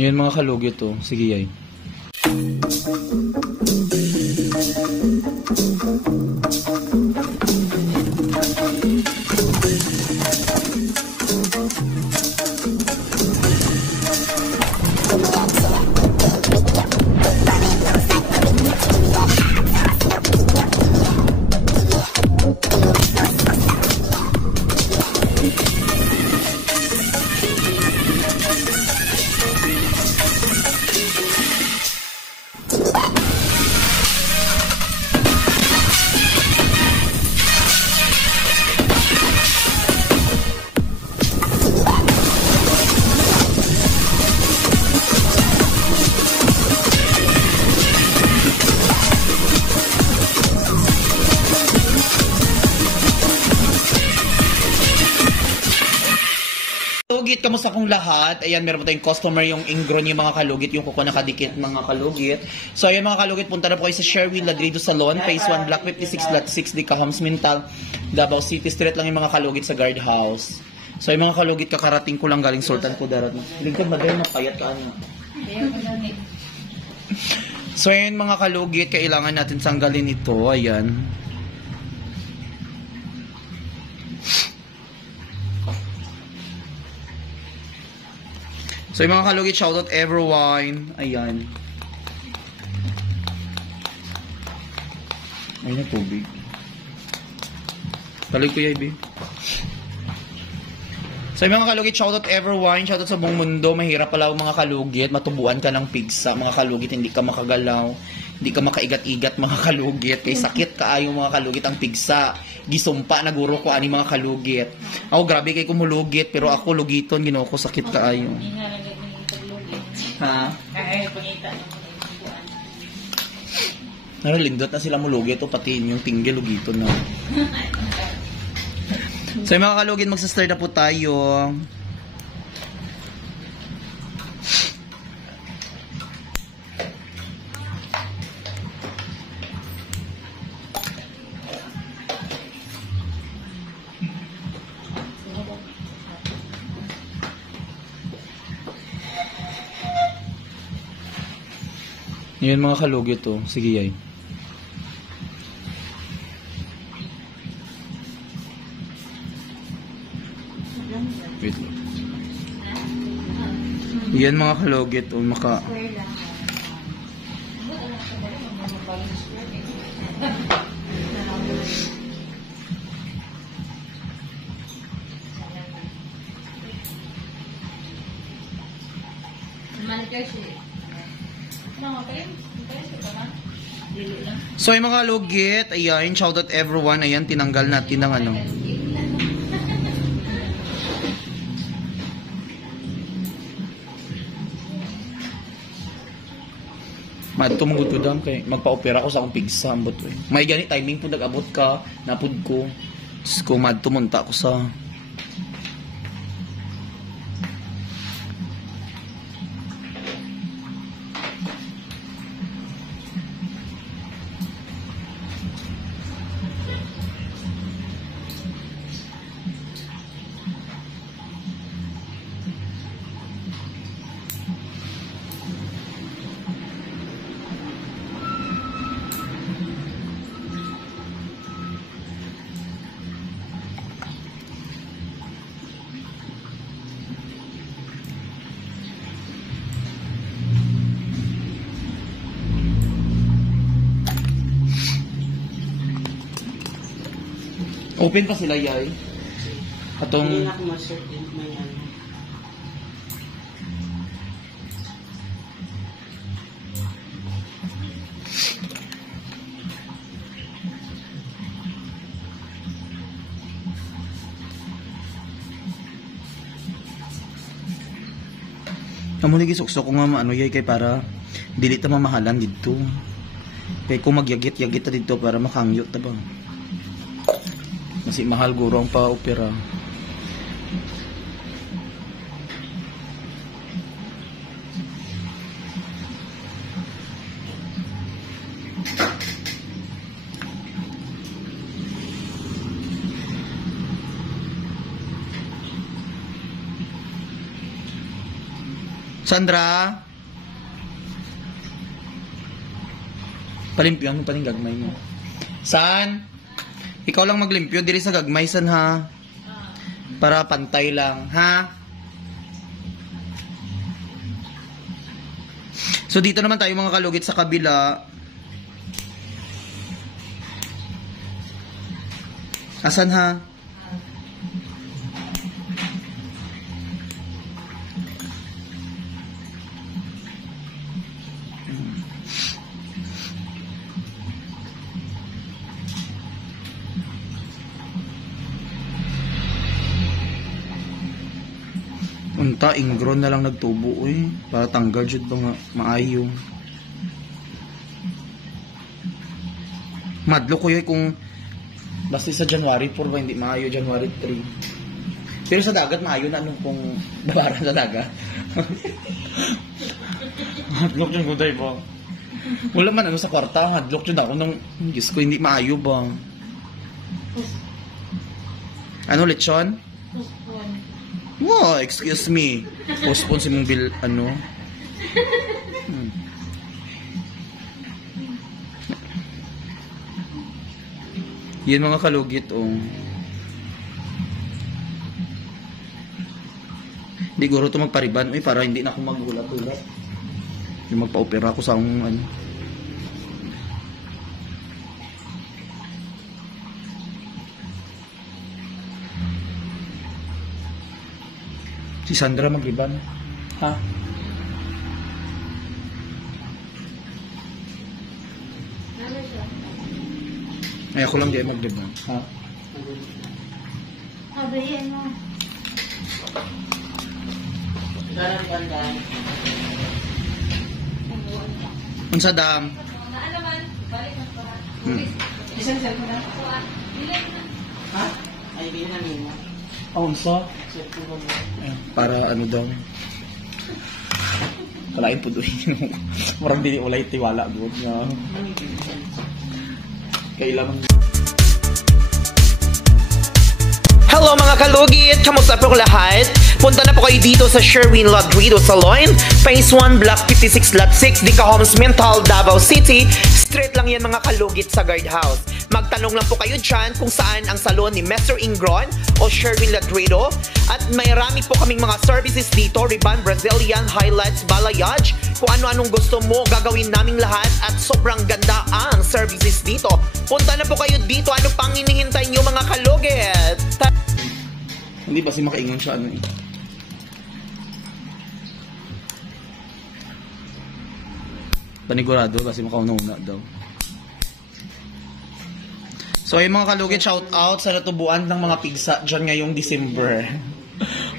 Yun mga kalugit to. Sige yay. Kalugit, kamusta kong lahat? Ayan, meron po tayong customer yung ingron yung mga kalugit, yung kuko nakadikit mga kalugit. So ayan mga kalugit, punta na po kayo sa Sherwin Ladrido Salon, Phase 1, Block 56, Lot 6, Dicahams, Mintal, Davao City. Street lang yung mga kalugit sa guardhouse. So yung mga kalugit, kakarating ko lang galing Sultan Kudarat. Lingkod, madali mapayat ka ano. So ayan mga kalugit, kailangan natin sanggalin ito. Ayan. So yung mga kalugit, shoutout everyone. Ayan. Ay na tubig. Taloy ko yay, So yung mga kalugit, shoutout everyone. Shoutout sa buong mundo. Mahirap pala mga kalugit. Matubuan ka ng pigsa. Mga kalugit, hindi ka makagalaw. Hindi ka makaigat-igat mga kalugit. Kay sakit ka yung mga kalugit ang pigsa. Gisumpa na guro ko ani mga kalugit. Ako grabe kay kumulugit. Pero ako lugiton. Ginoo ko sakit ka ayo. Ha? Lindot na sila mulugit o pati yung tinggil lugito na. So yung mga kalugit, magsa-start na po tayo. Yun mga kalugit to. Sige yay. Wait lang. Yan mga kalugit o maka So yung mga kalugit, ayan, shoutout everyone, ayan, tinanggal natin ng ano. Madto magutudam kay magpa-opera ko sa akong pigsa ambot we. May gani timing pud nag-abot ka, napud ko. Ko madto munta ko sa open pa sila yay. Atong hindi na ako ma-shirt din may ano. Amo lagi suksok ko nga ano yay kay para dili ta mamahalan didto. Kay kung magyagit-yagit ta didto para makangyot ta ba. Kasi mahal guro ang pa-opera. Sandra? Palimpyo mo pa rin gagmay mo. San? Ikaw lang maglimpyo, diri sa gagmay, san ha? Para pantay lang, ha? So dito naman tayo mga kalugit sa kabila. Asan ha? Unta, ingron na lang nagtubo para tanggal jud ba nga maayo. Madlo ko kung basta sa January 4 ba hindi maayo, January 3. Pero sa dagat maayo na anong kung babaran sa dagat. Hadlok yung guday ba? Wala man sa kwarta, hadlok yun ako nung Diyos ko hindi maayo ba? Ano, lechon? Wow, excuse me. Postpone si mong bill, Yan mga kalugit, Hindi guro ito magpariban, para hindi na ako maghulat-hulat. Yung magpa-opera ako sa akong, Si Sandra mag-riban. Ha? Ay, ako lang di mag-riban. Ha? Sabi, ano? Dalang bandang. Unsa dam? Ano man? Balik na pa. Isang cellphone na? Ha? Ay, hindi na namin. Unsa? Cellphone mo. Para ano daw? Kalain po doon. Marang dili walay tiwala good nga. Kailangan. Hello mga kalugit! Kamusta po lahat? Punta na po kayo dito sa Sherwin Ladrido Salon, Phase 1, Block 56, Lot 6, Dica Homes, Mental, Davao City. Straight lang yan mga kalugit sa guardhouse. Magtanong lang po kayo dyan kung saan ang salon ni Mr. Ingron o Sherwin Ladrido. At may rami po kaming mga services dito, ribbon, Brazilian, highlights, balayage. Kung ano-anong gusto mo, gagawin naming lahat at sobrang ganda ang services dito. Punta na po kayo dito. Ano pang hinihintay nyo mga kalugit? Hindi ba si makaingon siya Panigurado kasi makauna-una daw. So yung mga kalugit, shout out sa natubuan ng mga pigsa dyan ngayong December.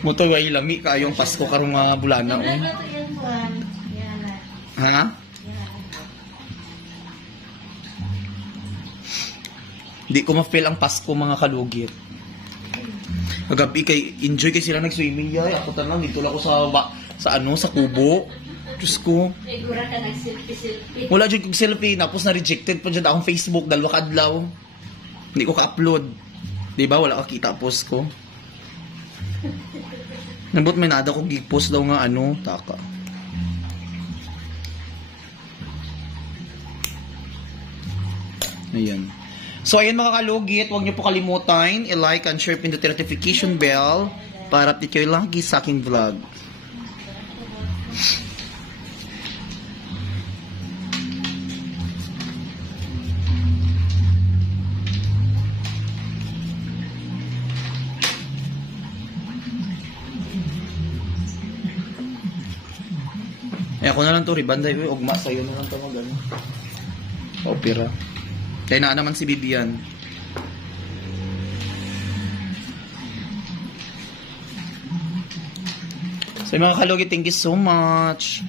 Muto ay lami kayong Pasko karong bulana. Ha? Hindi ko ma-feel ang Pasko mga kalugit. Kagabi enjoy kay sila nag-swimming yay. Ako tanang dito lang ako sa kubo. Diyos ko. Sigura ka nag-selfie-selfie. Wala dyan kong selfie. Tapos na-rejected pa dyan akong Facebook. Dalawa kadlaw. Hindi ko ka-upload. Diba? Wala kakita post ko. Nabot may nada ko gig-post daw nga taka. Ayan. So ayan mga kalugit, huwag niyo po kalimutan i-like and share pin the notification bell para update kayo lagi sa aking vlog. Ako na lang to ribanday, ugma sa'yo na lang to magano. Opera. Kaya na naman si Bibian. So mga kalugit, thank you so much.